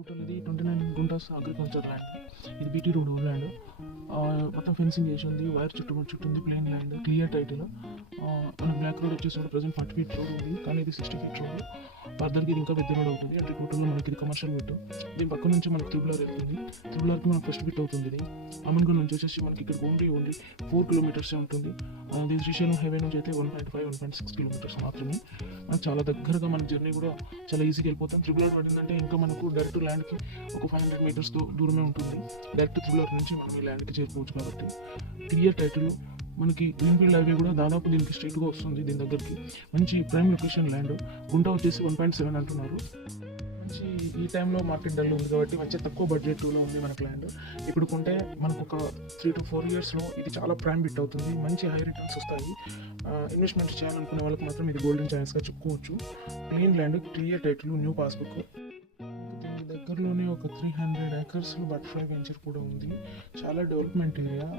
Total ఇది 29 guntas agriculture land. ఇది BT road land. మొత్తం ఫెన్సింగ్ చేసి ఉంది, వైర్ చుట్టూ ఉంది, ప్లెయిన్ ల్యాండ్, క్లియర్ టైటిల్. మన బ్లాక్ రోడ్ వచ్చేసి కూడా ప్రజెంట్ 40 ఫీట్ రోడ్ ఉంది, కానీ ఇది 60 ఫీట్ రోడ్. ఫర్దర్కి ఇది ఇంకా పెద్ద రోడ్ అవుతుంది. అంటే టోటల్గా మనకి ఇది కమర్షియల్ బిట్. దీని పక్క నుంచి మనకి త్రిబుల్ ఆర్ వెళ్తుంది. త్రిబుల్ ఆర్కి మనకు ఫస్ట్ బిట్ అవుతుంది. ఇది అమన్గల్ నుంచి వచ్చేసి మనకి ఇక్కడ ఓన్లీ 4 కిలోమీటర్సే ఉంటుంది. దీని శ్రీశైలం హైవే నుంచి అయితే 1.5-1.6 కిలోమీటర్స్ మాత్రమే. చాలా దగ్గరగా మన జర్నీ కూడా చాలా ఈజీగా వెళ్ళిపోతాం. త్రిబుల్ ఆర్ పడిందంటే ఇంకా మనకు డైరెక్ట్ ల్యాండ్కి ఒక 500 మీటర్స్ దూరమే ఉంటుంది. డైరెక్ట్ త్రిబుల్ ఆర్ నుంచి మనం ఈ ల్యాండ్కి చేరుకోవచ్చు. కాబట్టి క్లియర్ టైటిల్ మనకి గ్రీన్ఫీల్డ్ హైవే కూడా దాదాపు దీనికి స్ట్రైట్గా వస్తుంది. దీని దగ్గరికి మంచి ప్రైమ్ లొకేషన్ ల్యాండ్. గుంట వచ్చేసి 1.7 అంటున్నారు. మంచి ఈ టైంలో మార్కెట్ డల్ ఉంది కాబట్టి మంచి తక్కువ బడ్జెట్లో ఉంది మనకు ల్యాండ్. ఇప్పుడు కొంటే మనకు ఒక 3 to 4 ఇయర్స్లో ఇది చాలా ప్రైమ్ బిట్ అవుతుంది. మంచి హై రిటర్న్స్ వస్తాయి. ఇన్వెస్ట్మెంట్ చేయాలనుకునే వాళ్ళకి మాత్రం ఇది గోల్డెన్ ఛాన్స్గా చెప్పుకోవచ్చు. Clean land, clear title, new passbook. దీని దగ్గరలోనే ఒక 300 acres బటర్ఫ్లై వెంచర్ కూడా ఉంది. చాలా డెవలప్మెంట్ ఏరియా.